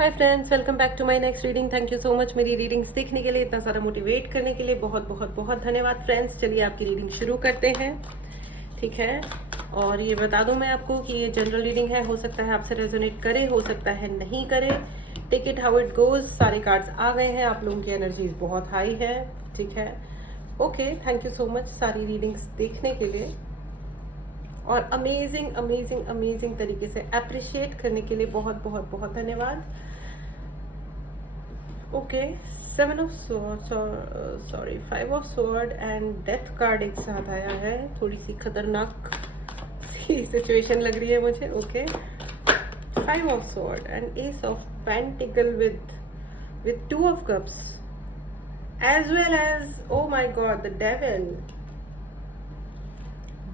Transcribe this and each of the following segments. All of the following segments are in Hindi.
Hi friends, welcome back to my next reading. Thank you so much मेरी रीडिंग्स देखने के लिए, इतना सारा मोटिवेट करने के लिए बहुत बहुत बहुत धन्यवाद फ्रेंड्स। चलिए आपकी रीडिंग शुरू करते हैं, ठीक है। और ये बता दूं मैं आपको कि ये जनरल रीडिंग है, हो सकता है आपसे रेजोनेट करे, हो सकता है नहीं करे। Take it how it goes. सारे कार्ड्स आ गए हैं, आप लोगों की एनर्जीज बहुत हाई है, ठीक है। Okay, thank you so much सारी रीडिंग्स देखने के लिए और अमेजिंग अमेजिंग अमेजिंग तरीके से अप्रिशिएट करने के लिए बहुत बहुत बहुत धन्यवाद। Okay, 7 of sorry 5 of sword and death card एक साथ आया है। थोड़ी सी खतरनाक सी सिचुएशन लग रही है मुझे। Okay, 5 of sword and S of pentacle with 2 of cups as well as, oh my god, the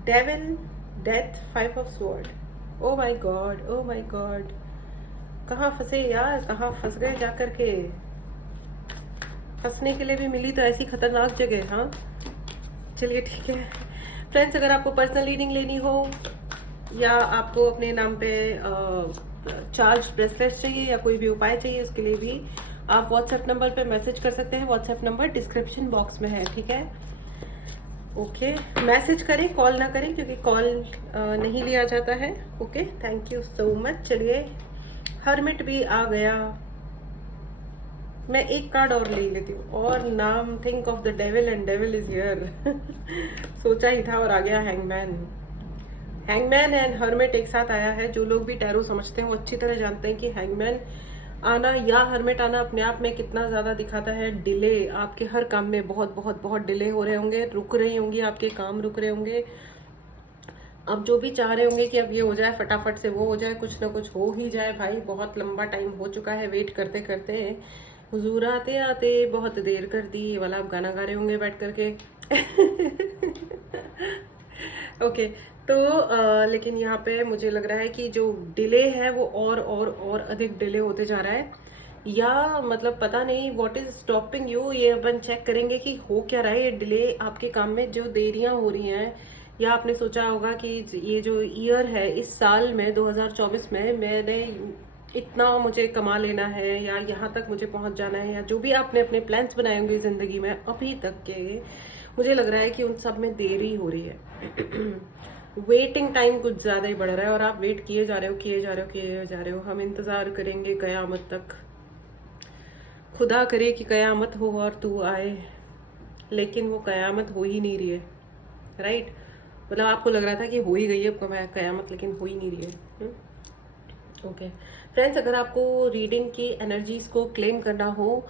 devil, death, 5 of sword. oh my god, कहाँ फंसे यार, कहाँ फंस गए जाकर के। फंसने के लिए भी मिली तो ऐसी खतरनाक जगह। हाँ चलिए ठीक है फ्रेंड्स, अगर आपको पर्सनल रीडिंग लेनी हो या आपको अपने नाम पे चार्ज ब्रेसलेट चाहिए या कोई भी उपाय चाहिए, उसके लिए भी आप व्हाट्सएप नंबर पे मैसेज कर सकते हैं। व्हाट्सएप नंबर डिस्क्रिप्शन बॉक्स में है, ठीक है। ओके, मैसेज करें, कॉल ना करें क्योंकि कॉल नहीं लिया जाता है। Okay, thank you so much. चलिए, हर्मिट भी आ गया। मैं एक कार्ड और ले लेती हूँ और नाम, think of the devil and devil is here. सोचा ही था और आ गया हैंगमैन। हैंगमैन एंड हर्मिट एक साथ आया है। जो लोग भी टैरो समझते हैं वो अच्छी तरह जानते हैं कि हैंगमैन आना या हर्मिट आना अपने आप में कितना ज्यादा दिखाता है डिले। आपके हर काम में बहुत बहुत बहुत डिले हो रहे होंगे, रुक रही होंगी, आपके काम रुक रहे होंगे। अब जो भी चाह रहे होंगे कि अब ये हो जाए, फटाफट से वो हो जाए, कुछ ना कुछ हो ही जाए। भाई बहुत लंबा टाइम हो चुका है वेट करते करते। हुजूर आते आते बहुत देर कर दी, ये वाला आप गाना गा रहे होंगे बैठ करके। ओके, तो लेकिन यहाँ पे मुझे लग रहा है कि जो डिले है वो और अधिक डिले होते जा रहा है, या मतलब पता नहीं व्हाट इज स्टॉपिंग यू। ये अपन चेक करेंगे कि हो क्या रहा है ये डिले आपके काम में, जो देरियां हो रही हैं। या आपने सोचा होगा कि ये जो ईयर है, इस साल में 2024 में मैंने इतना मुझे कमा लेना है या यहाँ तक मुझे पहुंच जाना है, या जो भी आपने अपने प्लान्स बनाए होंगे जिंदगी में अभी तक के, मुझे लग रहा है कि उन सब में देरी हो रही है। वेटिंग टाइम कुछ ज्यादा ही बढ़ रहा है और आप वेट किए जा रहे हो, किए जा रहे हो, किए जा रहे हो। हम इंतजार करेंगे कयामत तक, खुदा करे कि कयामत हो और तू आए, लेकिन वो कयामत हो ही नहीं रही है। राइट, मतलब आपको लग रहा था कि हो ही गई है कयामत, लेकिन हो ही नहीं रही है। ओके फ्रेंड्स, अगर आपको रीडिंग की एनर्जीज को क्लेम करना हो,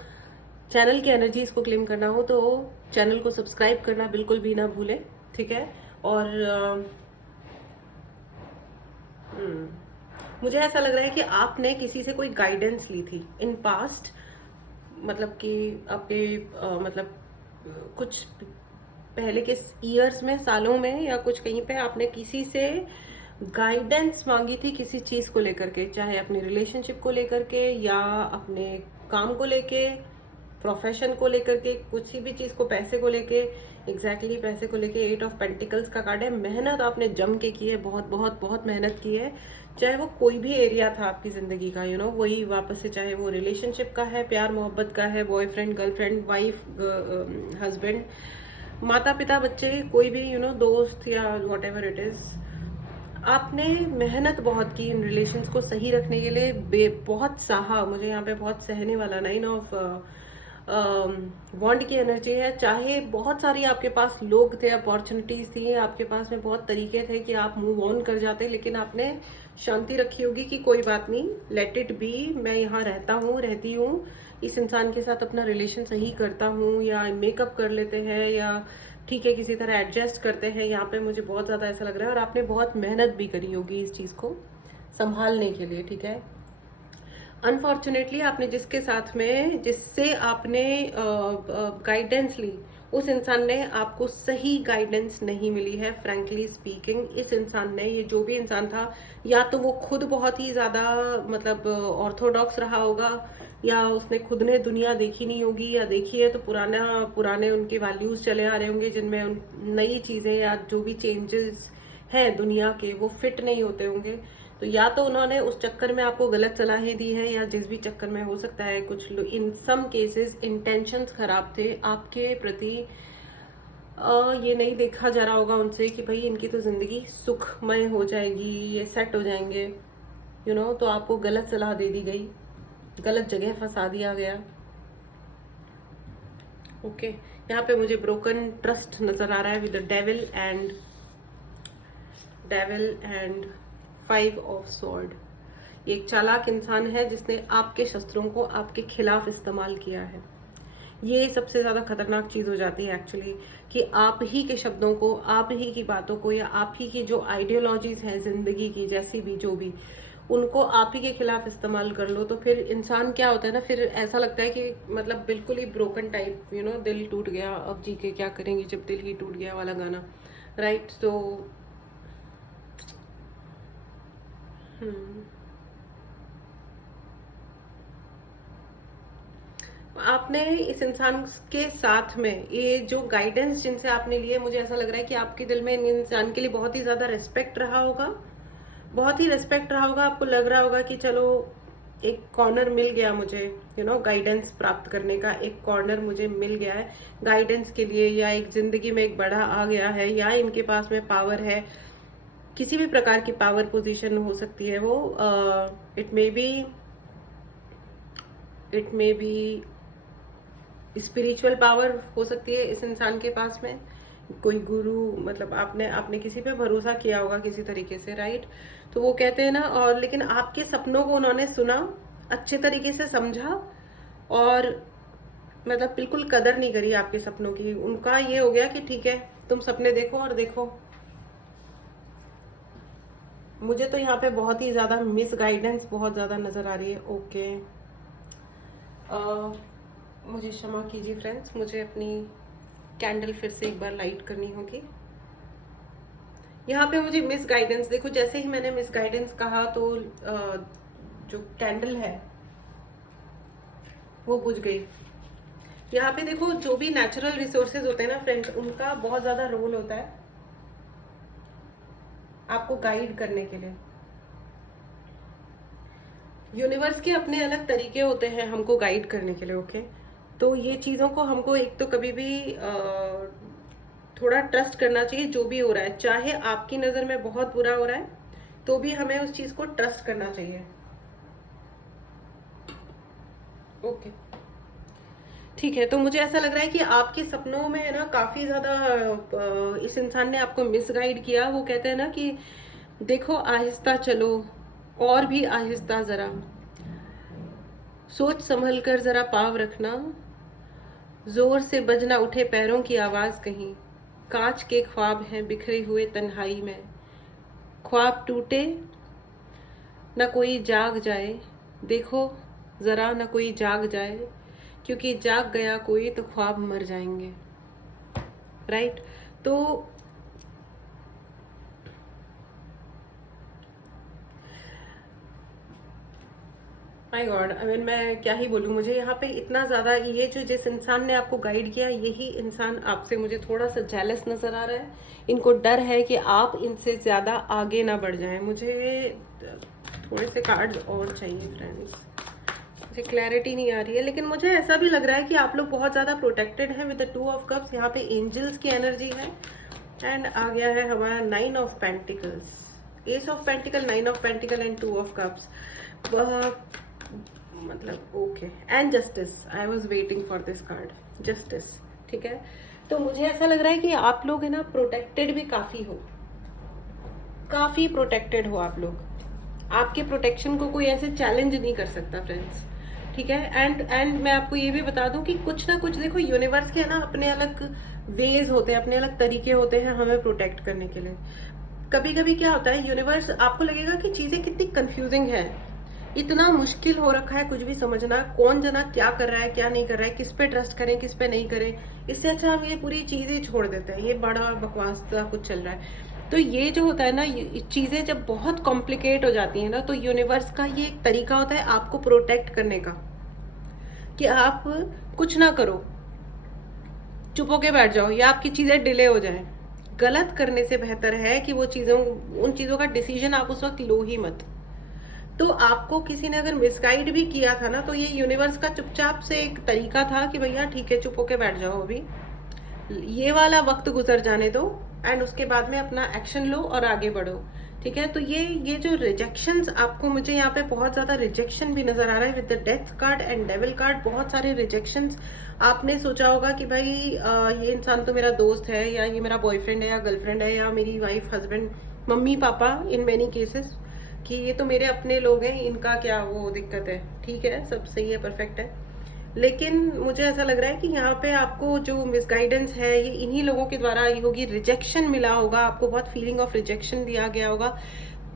चैनल की एनर्जीज को क्लेम करना हो, तो चैनल को सब्सक्राइब करना बिल्कुल भी ना भूलें, ठीक है। और मुझे ऐसा लग रहा है कि आपने किसी से कोई गाइडेंस ली थी इन पास्ट, मतलब कि आपके मतलब कुछ पहले के ईयर्स में, सालों में, या कुछ कहीं पे आपने किसी से गाइडेंस मांगी थी किसी चीज को लेकर के, चाहे अपनी रिलेशनशिप को लेकर के या अपने काम को लेके, प्रोफेशन को लेकर के, किसी भी चीज को, पैसे को लेके। एग्जैक्टली पैसे को लेके 8 ऑफ पेंटिकल्स का कार्ड है। मेहनत आपने जम के की है, बहुत बहुत बहुत मेहनत की है, चाहे वो कोई भी एरिया था आपकी जिंदगी का, यू नो, वही वापस से, चाहे वो रिलेशनशिप का है, प्यार मोहब्बत का है, बॉयफ्रेंड गर्लफ्रेंड, वाइफ हस्बैंड, माता पिता बच्चे, कोई भी, यू नो, दोस्त या वॉट एवर इट इज। आपने मेहनत बहुत की इन रिलेशंस को सही रखने के लिए, बहुत सहा। मुझे यहाँ पे बहुत सहने वाला 9 ऑफ वॉन्ड की एनर्जी है। चाहे बहुत सारी आपके पास लोग थे, अपॉर्चुनिटीज थी, आपके पास में बहुत तरीके थे कि आप मूव ऑन कर जाते, लेकिन आपने शांति रखी होगी कि कोई बात नहीं, लेट इट बी, मैं यहाँ रहता हूँ, रहती हूँ, इस इंसान के साथ अपना रिलेशन सही करता हूँ, या मेकअप कर लेते हैं, या ठीक है किसी तरह एडजस्ट करते हैं। यहाँ पे मुझे बहुत ज्यादा ऐसा लग रहा है, और आपने बहुत मेहनत भी करी होगी इस चीज को संभालने के लिए, ठीक है। अनफॉर्चुनेटली आपने जिसके साथ में, जिससे आपने गाइडेंस ली, उस इंसान ने आपको सही गाइडेंस नहीं मिली है। फ्रैंकली स्पीकिंग, इस इंसान ने, ये जो भी इंसान था, या तो वो खुद बहुत ही ज्यादा मतलब ऑर्थोडॉक्स रहा होगा, या उसने खुद ने दुनिया देखी नहीं होगी, या देखी है तो पुराने उनके वैल्यूज चले आ रहे होंगे, जिनमें नई चीजें या जो भी चेंजेस हैं दुनिया के वो फिट नहीं होते होंगे। तो या तो उन्होंने उस चक्कर में आपको गलत सलाहें दी है, या जिस भी चक्कर में, हो सकता है कुछ लोग, इन सम केसेस इंटेंशंस खराब थे आपके प्रति। ये नहीं देखा जा रहा होगा उनसे कि भाई इनकी तो जिंदगी सुखमय हो जाएगी, ये सेट हो जाएंगे, तो आपको गलत सलाह दे दी गई, गलत जगह फंसा दिया गया। ओके, यहाँ पे मुझे ब्रोकन ट्रस्ट नजर आ रहा है with the devil and 5 of sword. ये एक चालाक इंसान है जिसने आपके शस्त्रों को आपके खिलाफ इस्तेमाल किया है। ये सबसे ज्यादा खतरनाक चीज हो जाती है एक्चुअली, कि आप ही के शब्दों को, आप ही की बातों को, या आप ही की जो आइडियोलॉजीज हैं जिंदगी की, जैसी भी जो भी, उनको आप ही के खिलाफ इस्तेमाल कर लो। तो फिर इंसान क्या होता है ना, फिर ऐसा लगता है कि मतलब बिल्कुल ही ब्रोकन टाइप, दिल टूट गया, अब जी के क्या करेंगे जब दिल ही टूट गया वाला गाना, राइट। सो आपने इस इंसान के साथ में ये जो गाइडेंस जिनसे आपने लिए, मुझे ऐसा लग रहा है कि आपके दिल में इन इंसान के लिए बहुत ही ज्यादा रिस्पेक्ट रहा होगा, बहुत ही रिस्पेक्ट रहा होगा। आपको लग रहा होगा कि चलो एक कॉर्नर मिल गया मुझे, गाइडेंस प्राप्त करने का एक कॉर्नर मुझे मिल गया है गाइडेंस के लिए, या एक जिंदगी में एक बड़ा आ गया है, या इनके पास में पावर है, किसी भी प्रकार की पावर पोजीशन हो सकती है वो। It may be spiritual power हो सकती है इस इंसान के पास में, कोई गुरु, मतलब आपने किसी पे भरोसा किया होगा किसी तरीके से, राइट। तो वो कहते हैं ना, और लेकिन आपके सपनों को उन्होंने सुना, अच्छे तरीके से समझा, और मतलब बिल्कुल कदर नहीं करी आपके सपनों की। उनका ये हो गया कि ठीक है तुम सपने देखो और देखो। मुझे तो यहाँ पे बहुत ही ज्यादा मिस गाइडेंस बहुत ज्यादा नजर आ रही है। ओके, मुझे क्षमा कीजिए फ्रेंड्स, मुझे अपनी कैंडल फिर से एक बार लाइट करनी होगी। यहाँ पे मुझे मिस गाइडेंस, देखो जैसे ही मैंने मिस गाइडेंस कहा तो जो कैंडल है वो बुझ गई। यहाँ पे देखो, जो भी नेचुरल रिसोर्सेज होते हैं ना फ्रेंड्स, उनका बहुत ज्यादा रोल होता है आपको गाइड करने के लिए। यूनिवर्स के अपने अलग तरीके होते हैं हमको गाइड करने के लिए। ओके, तो ये चीजों को हमको एक तो कभी भी थोड़ा ट्रस्ट करना चाहिए, जो भी हो रहा है, चाहे आपकी नजर में बहुत बुरा हो रहा है तो भी हमें उस चीज को ट्रस्ट करना चाहिए। ओके, ठीक है। तो मुझे ऐसा लग रहा है कि आपके सपनों में है ना काफी ज्यादा इस इंसान ने आपको मिसगाइड किया। वो कहते हैं ना कि देखो आहिस्ता चलो, और भी आहिस्ता, जरा सोच संभल कर जरा पाँव रखना, जोर से बज ना उठे पैरों की आवाज कहीं, कांच के ख्वाब हैं बिखरे हुए तन्हाई में, ख्वाब टूटे न कोई जाग जाए, देखो जरा न कोई जाग जाए, क्योंकि जाग गया कोई तो ख्वाब मर जाएंगे, राइट। तो माय गॉड, आई मीन मैं क्या ही बोलूं, मुझे यहाँ पे इतना ज्यादा, ये जो जिस इंसान ने आपको गाइड किया, यही इंसान आपसे मुझे थोड़ा सा जेलस नजर आ रहा है। इनको डर है कि आप इनसे ज्यादा आगे ना बढ़ जाएं। मुझे थोड़े से कार्ड्स और चाहिए फ्रेंड्स, मुझे क्लैरिटी नहीं आ रही है, लेकिन मुझे ऐसा भी लग रहा है कि आप लोग बहुत ज्यादा प्रोटेक्टेड है विद द 2 ऑफ कप्स। यहाँ पे एंजल्स की एनर्जी है, एंड आ गया है हमारा 9 of pentacles, ace of pentacle, 9 of pentacle and 2 of cups. मतलब okay, and justice, I was waiting for this card, justice, ठीक है। तो मुझे ऐसा लग रहा है कि आप लोग है ना प्रोटेक्टेड भी काफी हो, काफी प्रोटेक्टेड हो आप लोग। आपके प्रोटेक्शन को कोई ऐसे चैलेंज नहीं कर सकता फ्रेंड्स, ठीक है। एंड मैं आपको ये भी बता दूं कि कुछ ना कुछ, देखो यूनिवर्स के ना अपने अलग वेज होते हैं, अपने अलग तरीके होते हैं हमें प्रोटेक्ट करने के लिए। कभी कभी क्या होता है, यूनिवर्स, आपको लगेगा कि चीजें कितनी कंफ्यूजिंग है, इतना मुश्किल हो रखा है कुछ भी समझना, कौन जना क्या कर रहा है क्या नहीं कर रहा है, किस पे ट्रस्ट करें किस पे नहीं करें। इससे अच्छा हम ये पूरी चीजें छोड़ देते हैं, ये बड़ा बकवास सा कुछ चल रहा है। तो ये जो होता है ना, चीजें जब बहुत कॉम्प्लिकेट हो जाती है ना, तो यूनिवर्स का ये एक तरीका होता है आपको प्रोटेक्ट करने का, कि आप कुछ ना करो, चुप होके बैठ जाओ, या आपकी चीजें डिले हो जाए, गलत करने से बेहतर है कि वो चीज़ों उन चीज़ों का डिसीजन आप उस वक्त लो ही मत। तो आपको किसी ने अगर मिसगाइड भी किया था ना, तो ये यूनिवर्स का चुपचाप से एक तरीका था कि भैया ठीक है, चुप होके बैठ जाओ, अभी ये वाला वक्त गुजर जाने दो एंड उसके बाद में अपना एक्शन लो और आगे बढ़ो। ठीक है, तो ये जो रिजेक्शंस आपको, मुझे यहाँ पे बहुत ज्यादा रिजेक्शन भी नजर आ रहा है with the death card and devil card. बहुत सारे रिजेक्शंस। आपने सोचा होगा कि भाई ये इंसान तो मेरा दोस्त है, या ये मेरा बॉयफ्रेंड है, या गर्लफ्रेंड है, या मेरी wife, husband, mummy papa, in many cases, कि ये तो मेरे अपने लोग हैं, इनका क्या वो दिक्कत है। ठीक है, सब सही है, परफेक्ट है। लेकिन मुझे ऐसा लग रहा है कि यहाँ पे आपको जो मिसगाइडेंस है ये इन्हीं लोगों के द्वारा आई होगी। रिजेक्शन मिला होगा आपको, बहुत फीलिंग ऑफ रिजेक्शन दिया गया होगा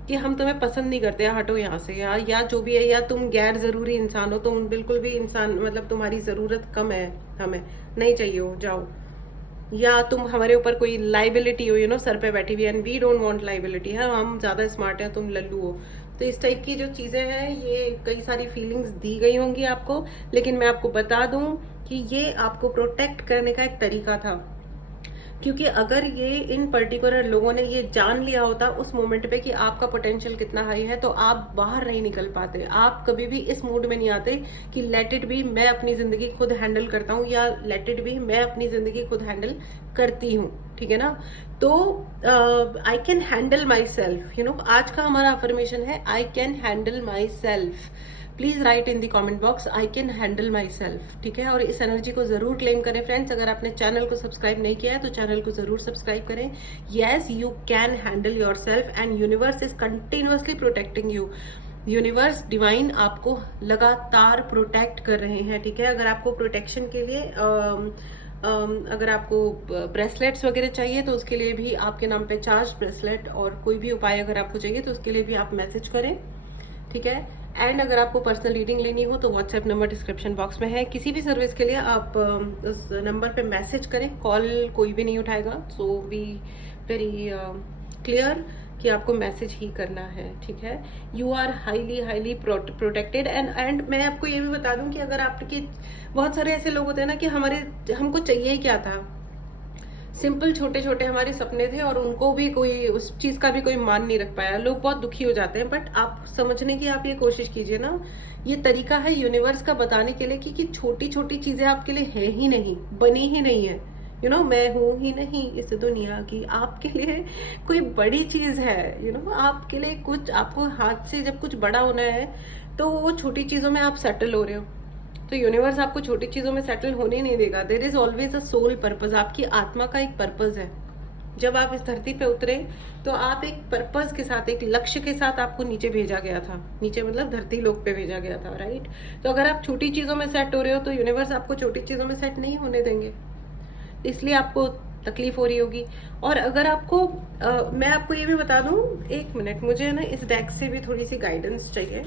कि हम तुम्हें पसंद नहीं करते, हटो यहाँ से यार, या जो भी है, या तुम गैर जरूरी इंसान हो, तुम बिल्कुल भी इंसान, मतलब तुम्हारी जरूरत कम है, हमें नहीं चाहिए हो, जाओ। या तुम हमारे ऊपर कोई लाइबिलिटी हो, सर पे बैठी हुई, and we don't want liability है, हम ज्यादा स्मार्ट हैं, तुम लल्लू हो। तो इस टाइप की जो चीजें हैं, ये कई सारी फीलिंग्स दी गई होंगी आपको। लेकिन मैं आपको बता दूं कि ये आपको प्रोटेक्ट करने का एक तरीका था, क्योंकि अगर ये इन पर्टिकुलर लोगों ने ये जान लिया होता उस मोमेंट पे कि आपका पोटेंशियल कितना हाई है, तो आप बाहर नहीं निकल पाते। आप कभी भी इस मूड में नहीं आते कि लेट इट बी, मैं अपनी जिंदगी खुद हैंडल करता हूँ, या लेट इट बी, मैं अपनी जिंदगी खुद हैंडल करती हूँ। ठीक है ना? तो I can handle my self, आज का हमारा अफर्मेशन है, I can handle my self. Please right in the comment box, I can handle my self. ठीक है, और इस एनर्जी को जरूर क्लेम करें फ्रेंड्स। अगर आपने चैनल को सब्सक्राइब नहीं किया है तो चैनल को जरूर सब्सक्राइब करें। Yes, you can handle your self and universe is continuously protecting you. Universe, divine आपको लगातार प्रोटेक्ट कर रहे हैं। ठीक है, अगर आपको प्रोटेक्शन के लिए अगर आपको ब्रेसलेट्स वगैरह चाहिए तो उसके लिए भी आपके नाम पे चार्ज ब्रेसलेट, और कोई भी उपाय अगर आपको चाहिए तो उसके लिए भी आप मैसेज करें। ठीक है, एंड अगर आपको पर्सनल रीडिंग लेनी हो तो व्हाट्सएप नंबर डिस्क्रिप्शन बॉक्स में है। किसी भी सर्विस के लिए आप उस नंबर पे मैसेज करें, कॉल कोई भी नहीं उठाएगा। सो बी वेरी क्लियर कि आपको मैसेज ही करना है। ठीक है, you are highly highly protected. And मैं आपको ये भी बता दूं कि अगर आपके, बहुत सारे ऐसे लोग होते हैं ना कि हमको चाहिए ही क्या था, सिंपल छोटे छोटे हमारे सपने थे और उनको भी कोई, उस चीज का भी कोई मान नहीं रख पाया, लोग बहुत दुखी हो जाते हैं। बट आप समझने की आप ये कोशिश कीजिए ना, ये तरीका है यूनिवर्स का बताने के लिए कि छोटी छोटी चीजें आपके लिए है ही नहीं, बनी ही नहीं है। मैं हूं ही नहीं इस दुनिया की, आपके लिए कोई बड़ी चीज है। आपके लिए कुछ, आपको हाथ से जब कुछ बड़ा होना है तो वो छोटी चीजों में आप सेटल हो रहे हो, तो यूनिवर्स आपको छोटी चीजों में सेटल होने नहीं देगा। There is always a soul purpose, आपकी आत्मा का एक पर्पज है। जब आप इस धरती पे उतरे तो आप एक पर्पज के साथ, एक लक्ष्य के साथ आपको नीचे भेजा गया था। नीचे मतलब धरती लोक पे भेजा गया था, राइट? तो अगर आप छोटी चीजों में सेट हो रहे हो तो यूनिवर्स आपको छोटी चीजों में सेट नहीं होने देंगे, इसलिए आपको तकलीफ हो रही होगी। और अगर आपको मैं आपको ये भी बता दूं, एक मिनट, मुझे ना इस डेक से भी थोड़ी सी गाइडेंस चाहिए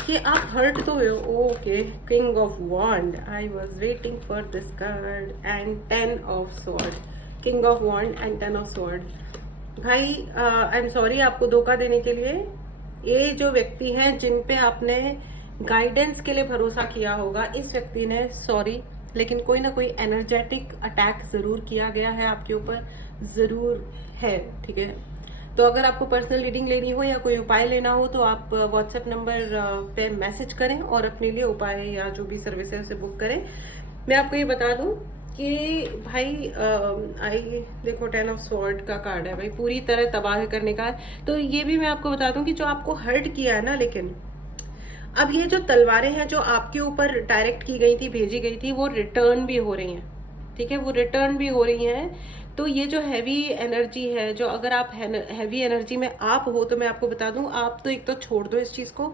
कि आप हर्ट तो हो। Okay, king of wand, I was waiting for this card, and 10 of sword, king of wand and 10 of sword. भाई आई एम सॉरी आपको धोखा देने के लिए। ये जो व्यक्ति हैं जिन पे आपने गाइडेंस के लिए भरोसा किया होगा, इस व्यक्ति ने, सॉरी, लेकिन कोई ना कोई एनर्जेटिक अटैक जरूर किया गया है आपके ऊपर, जरूर है। ठीक है, तो अगर आपको पर्सनल रीडिंग लेनी हो या कोई उपाय लेना हो तो आप व्हाट्सएप नंबर पे मैसेज करें और अपने लिए उपाय या जो भी सर्विस है उसे बुक करें। मैं आपको ये बता दूं कि भाई आई देखो 10 ऑफ स्वॉर्ड का कार्ड है भाई, पूरी तरह तबाह करने का है। तो ये भी मैं आपको बता दूं कि जो आपको हर्ट किया है ना, लेकिन अब ये जो तलवारें हैं जो आपके ऊपर डायरेक्ट की गई थी, भेजी गई थी, वो रिटर्न भी हो रही हैं। ठीक है, वो रिटर्न भी हो रही हैं। तो ये जो हैवी एनर्जी है, जो अगर आप हैवी एनर्जी में आप हो, तो मैं आपको बता दूं, आप तो एक तो छोड़ दो इस चीज को,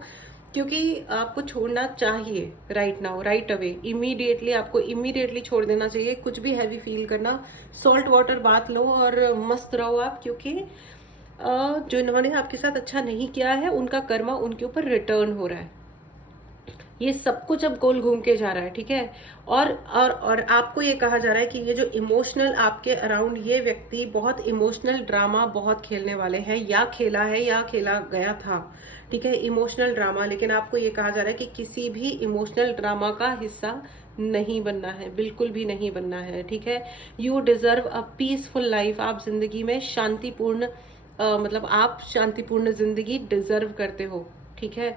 क्योंकि आपको छोड़ना चाहिए right now, right away, immediately आपको इमीडिएटली छोड़ देना चाहिए। कुछ भी हैवी फील करना, सॉल्ट वाटर बात लो और मस्त रहो आप, क्योंकि जो इन्होंने आपके साथ अच्छा नहीं किया है उनका कर्मा उनके ऊपर रिटर्न हो रहा है। ये सब कुछ अब गोल घूम के जा रहा है, ठीक है। और आपको ये कहा जा रहा है कि ये जो इमोशनल आपके अराउंड ये व्यक्ति बहुत इमोशनल ड्रामा बहुत खेलने वाले हैं, या खेला है या खेला गया था, ठीक है, इमोशनल ड्रामा। लेकिन आपको ये कहा जा रहा है कि किसी भी इमोशनल ड्रामा का हिस्सा नहीं बनना है, बिल्कुल भी नहीं बनना है, ठीक है। You deserve a peaceful life. आप जिंदगी में शांतिपूर्ण मतलब आप शांतिपूर्ण जिंदगी डिजर्व करते हो, ठीक है।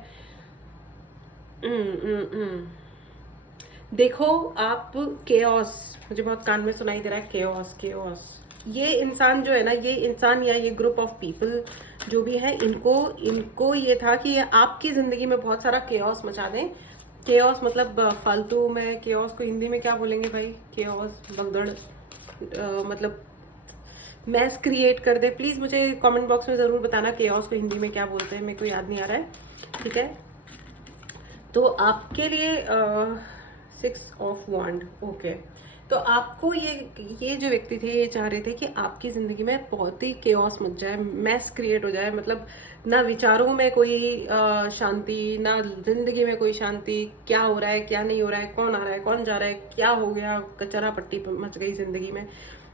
देखो आप केओस, मुझे बहुत कान में सुनाई दे रहा है, केओस केओस। ये इंसान जो है ना, ये इंसान या ये ग्रुप ऑफ पीपल जो भी है, इनको इनको ये था कि ये आपकी जिंदगी में बहुत सारा केओस मचा दें। केओस मतलब फालतू में, केओस को हिंदी में क्या बोलेंगे भाई, केओस भगदड़, मतलब मैस क्रिएट कर दे। प्लीज मुझे कमेंट बॉक्स में जरूर बताना केओस को हिंदी में क्या बोलते हैं, मेरे को याद नहीं आ रहा है, ठीक है। तो आपके लिए 6 ऑफ वॉन्ड, ओके। तो आपको ये जो व्यक्ति थे ये चाह रहे थे कि आपकी जिंदगी में बहुत ही केओस मच जाए, मैस क्रिएट हो जाए, मतलब ना विचारों में कोई शांति, ना जिंदगी में कोई शांति। क्या हो रहा है क्या नहीं हो रहा है, कौन आ रहा है कौन जा रहा है, क्या हो गया, कचरा पट्टी मच गई जिंदगी में।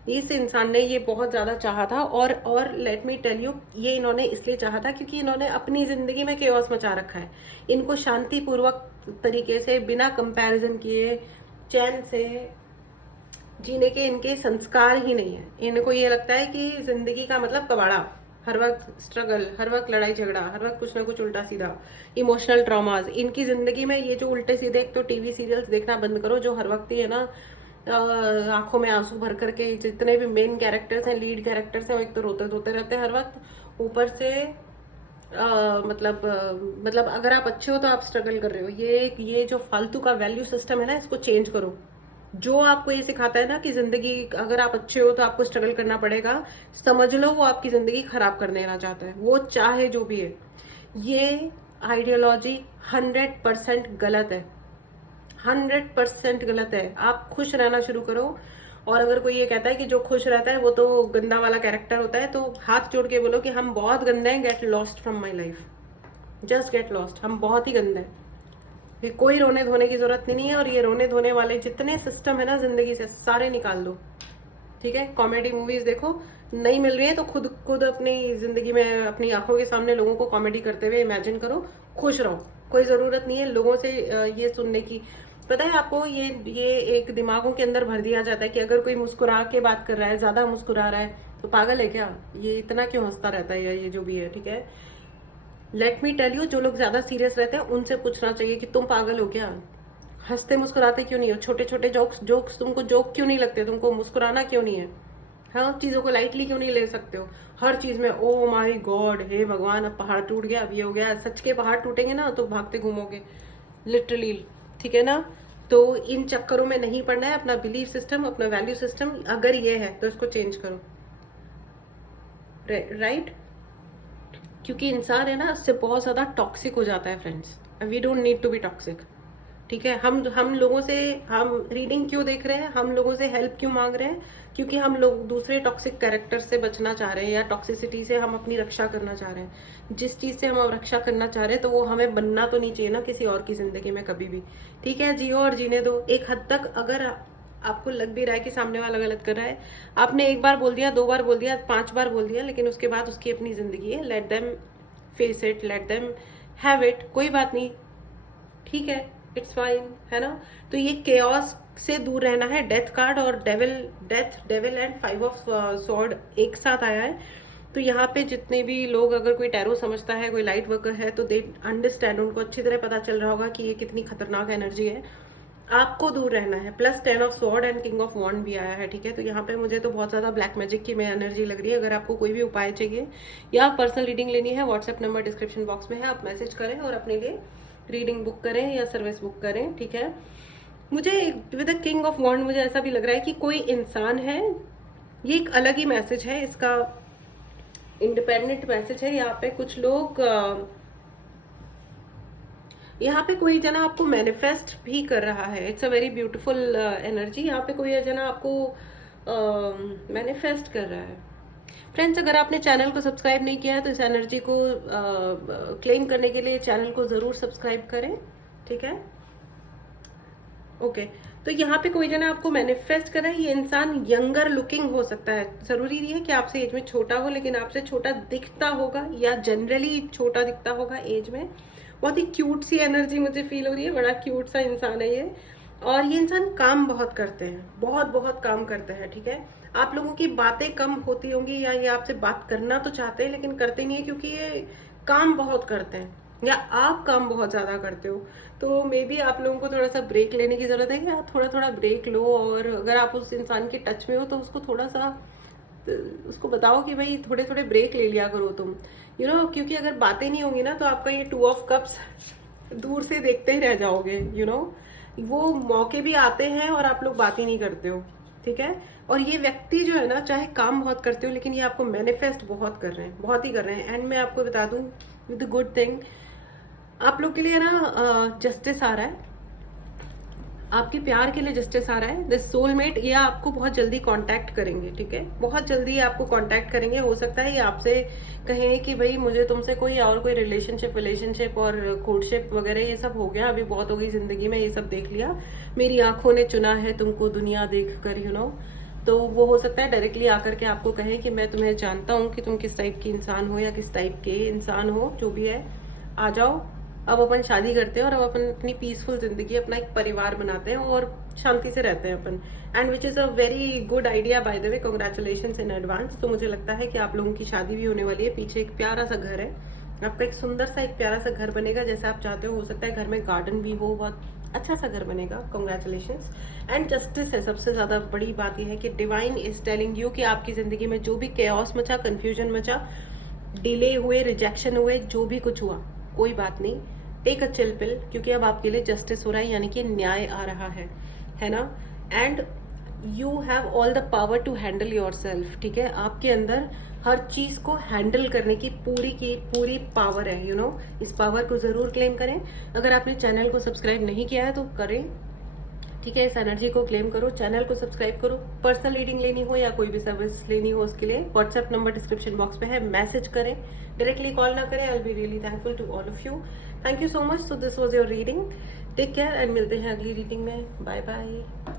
इस इंसान ने ये बहुत ज्यादा चाहा था। और लेट मी टेल यू, ये इन्होंने इसलिए चाहा था क्योंकि इन्होंने अपनी जिंदगी में केओस मचा रखा है। इनको शांतिपूर्वक तरीके से बिना कंपैरिजन किए चैन से जीने के इनके संस्कार ही नहीं है। इनको ये लगता है कि जिंदगी का मतलब कबाड़ा, हर वक्त स्ट्रगल, हर वक्त लड़ाई झगड़ा, हर वक्त कुछ ना कुछ उल्टा सीधा, इमोशनल ट्रॉमाज इनकी जिंदगी में। ये जो उल्टे सीधे, एक तो टीवी सीरियल्स देखना बंद करो जो हर वक्त ही है ना आंखों में आंसू भर करके, जितने भी मेन कैरेक्टर्स हैं, लीड कैरेक्टर्स हैं, वो एक तो रोते धोते रहते हैं हर वक्त, ऊपर से मतलब अगर आप अच्छे हो तो आप स्ट्रगल कर रहे हो। ये जो फालतू का वैल्यू सिस्टम है ना, इसको चेंज करो। जो आपको ये सिखाता है ना कि जिंदगी अगर आप अच्छे हो तो आपको स्ट्रगल करना पड़ेगा, समझ लो वो आपकी जिंदगी खराब कर देना चाहता है, वो चाहे जो भी है। ये आइडियोलॉजी 100% गलत है, 100% गलत है। आप खुश रहना शुरू करो। और अगर कोई ये कहता है कि जो खुश रहता है वो तो गंदा वाला कैरेक्टर होता है, तो हाथ जोड़ के बोलो कि हम बहुत गंदे हैं, get lost from my life, just get lost. हम बहुत ही गंदे हैं, ये कोई रोने धोने की जरूरत नहीं है। और ये रोने धोने वाले जितने सिस्टम है ना जिंदगी से, सारे निकाल दो, ठीक है। कॉमेडी मूवीज देखो, नहीं मिल रही है तो खुद खुद अपनी जिंदगी में अपनी आंखों के सामने लोगों को कॉमेडी करते हुए इमेजिन करो, खुश रहो। कोई जरूरत नहीं है लोगों से ये सुनने की। पता है आपको, ये एक दिमागों के अंदर भर दिया जाता है कि अगर कोई मुस्कुरा के बात कर रहा है, ज्यादा मुस्कुरा रहा है, तो पागल है क्या, ये इतना क्यों हंसता रहता है, या ये जो भी है, ठीक है। लेट मी टेल यू, जो लोग ज्यादा सीरियस रहते हैं उनसे पूछना चाहिए कि तुम पागल हो क्या, हंसते मुस्कुराते क्यों नहीं हो, छोटे छोटे जोक्स तुमको जोक क्यों नहीं लगते, तुमको मुस्कुराना क्यों नहीं है, हाँ, चीजों को लाइटली क्यों नहीं ले सकते हो। हर चीज में ओ माय गॉड, हे भगवान, अब पहाड़ टूट गया, अब ये हो गया। सच के पहाड़ टूटेंगे ना तो भागते घूमोगे लिटरली, ठीक है ना। तो इन चक्करों में नहीं पड़ना है। अपना बिलीफ सिस्टम, अपना वैल्यू सिस्टम अगर ये है तो इसको चेंज करो, राइट। क्योंकि इंसान है ना, उससे बहुत ज्यादा टॉक्सिक हो जाता है friends. We don't need to be toxic, ठीक है। हम लोगों से, हम रीडिंग क्यों देख रहे हैं, हम लोगों से हेल्प क्यों मांग रहे हैं, क्योंकि हम लोग दूसरे टॉक्सिक कैरेक्टर से बचना चाह रहे हैं, या टॉक्सिसिटी से हम अपनी रक्षा करना चाह रहे हैं। जिस चीज से हम रक्षा करना चाह रहे हैं तो वो हमें बनना तो नहीं चाहिए ना किसी और की जिंदगी में कभी भी, ठीक है। जियो और जीने दो एक हद तक। अगर आपको लग भी रहा है कि सामने वाला गलत कर रहा है, आपने एक बार बोल दिया, 2 बार बोल दिया, 5 बार बोल दिया, लेकिन उसके बाद उसकी अपनी जिंदगी है। Let them face it, let them have it, कोई बात नहीं, ठीक है, इट्स फाइन, है ना। तो ये केओस से दूर रहना है। डेथ कार्ड और डेविल एंड 5 ऑफ सॉर्ड एक साथ आया है। तो यहाँ पे जितने भी लोग, अगर कोई टैरो समझता है, कोई लाइट वर्कर है, तो दे अंडरस्टैंड, उनको अच्छी तरह पता चल रहा होगा कि ये कितनी खतरनाक एनर्जी है। आपको दूर रहना है। Plus 10 of sword and king of wand भी आया है, ठीक है। तो यहाँ पे मुझे तो बहुत ज्यादा ब्लैक मैजिक की एनर्जी लग रही है। अगर आपको कोई भी उपाय चाहिए या पर्सनल रीडिंग लेनी है, व्हाट्सएप नंबर डिस्क्रिप्शन बॉक्स में है, आप मैसेज करें और अपने लिए रीडिंग बुक करें या सर्विस बुक करें, ठीक है। मुझे विद द किंग ऑफ वॉन्ड मुझे ऐसा भी लग रहा है कि कोई इंसान है, ये एक अलग ही मैसेज है, इसका इंडिपेंडेंट मैसेज है। यहाँ पे कुछ लोग यहाँ पे कोई जना आपको मैनिफेस्ट भी कर रहा है। It's a very beautiful energy. यहाँ पे कोई जना आपको मैनिफेस्ट कर रहा है। फ्रेंड्स, अगर आपने चैनल को सब्सक्राइब नहीं किया है तो इस एनर्जी को क्लेम करने के लिए चैनल को जरूर सब्सक्राइब करें, ठीक है। ओके, तो यहाँ पे कोई जना आपको मैनिफेस्ट कर रहा है, ये इंसान यंगर लुकिंग हो सकता है। जरूरी नहीं है कि आपसे एज में छोटा हो, लेकिन आपसे छोटा दिखता होगा या जनरली छोटा दिखता होगा एज में। बहुत ही क्यूट सी एनर्जी मुझे फील हो रही है, बड़ा क्यूट सा इंसान है ये। और ये इंसान काम बहुत करते हैं, बहुत बहुत काम करते हैं, ठीक है। आप लोगों की बातें कम होती होंगी, या ये आपसे बात करना तो चाहते हैं लेकिन करते नहीं है, क्योंकि ये काम बहुत करते हैं या आप काम बहुत ज्यादा करते हो। तो मे बी आप लोगों को थोड़ा सा ब्रेक लेने की जरूरत है, या थोड़ा थोड़ा ब्रेक लो। और अगर आप उस इंसान के टच में हो तो उसको थोड़ा सा उसको बताओ कि भाई थोड़े थोड़े ब्रेक ले लिया करो तुम, क्योंकि अगर बातें नहीं होंगी ना तो आपका ये 2 ऑफ कप्स दूर से देखते ही रह जाओगे। वो मौके भी आते हैं और आप लोग बात ही नहीं करते हो, ठीक है। और ये व्यक्ति जो है ना, चाहे काम बहुत करते हो, लेकिन ये आपको मैनिफेस्ट बहुत कर रहे हैं, बहुत ही कर रहे हैं। एंड मैं आपको बता दूं विद गुड थिंग, आप लोग के लिए ना जस्टिस आ रहा है, आपके प्यार के लिए जस्टिस आ रहा है। दिस सोलमेट ये आपको बहुत जल्दी कांटेक्ट करेंगे, ठीक है, बहुत जल्दी आपको कांटेक्ट करेंगे। हो सकता है ये आपसे कहें कि भाई मुझे तुमसे कोई रिलेशनशिप और कोर्टशिप वगैरह ये सब हो गया, अभी बहुत हो गई जिंदगी में, ये सब देख लिया, मेरी आंखों ने चुना है तुमको दुनिया देख कर। तो वो हो सकता है डायरेक्टली आकर के आपको कहे कि मैं तुम्हें जानता हूँ कि तुम किस टाइप की इंसान हो या किस टाइप के इंसान हो, जो भी है, आ जाओ, अब अपन शादी करते हैं और अब अपन अपनी पीसफुल जिंदगी, अपना एक परिवार बनाते हैं और शांति से रहते हैं अपन। And which is a very good idea by the way, congratulations in advance. तो मुझे लगता है कि आप लोगों की शादी भी होने वाली है। पीछे एक प्यारा सा घर है, आपका एक सुंदर सा एक प्यारा सा घर बनेगा जैसा आप चाहते हो सकता है घर में गार्डन भी हो, बहुत अच्छा सा घर बनेगा। कांग्रेचुलेशंस। एंड जस्टिस है, सबसे ज्यादा बड़ी बात यह है कि डिवाइन इज टेलिंग यू कि आपकी जिंदगी में जो भी केओस मचा, कंफ्यूजन मचा, डिले हुए, रिजेक्शन हुए, जो भी कुछ हुआ, कोई बात नहीं, टेक अ चिल पिल, क्योंकि अब आपके लिए जस्टिस हो रहा है, यानी कि न्याय आ रहा है ना। And you have all the power to handle yourself, ठीक है, आपके अंदर हर चीज को हैंडल करने की पूरी पावर है। इस पावर को जरूर क्लेम करें। अगर आपने चैनल को सब्सक्राइब नहीं किया है तो करें, ठीक है, इस एनर्जी को क्लेम करो, चैनल को सब्सक्राइब करो। पर्सनल रीडिंग लेनी हो या कोई भी सर्विस लेनी हो उसके लिए व्हाट्सएप नंबर डिस्क्रिप्शन बॉक्स पे है, मैसेज करें, डायरेक्टली कॉल ना करें। I will be really thankful to all of you. Thank you so much. So this was your reading, take care and मिलते हैं अगली रीडिंग में। Bye bye.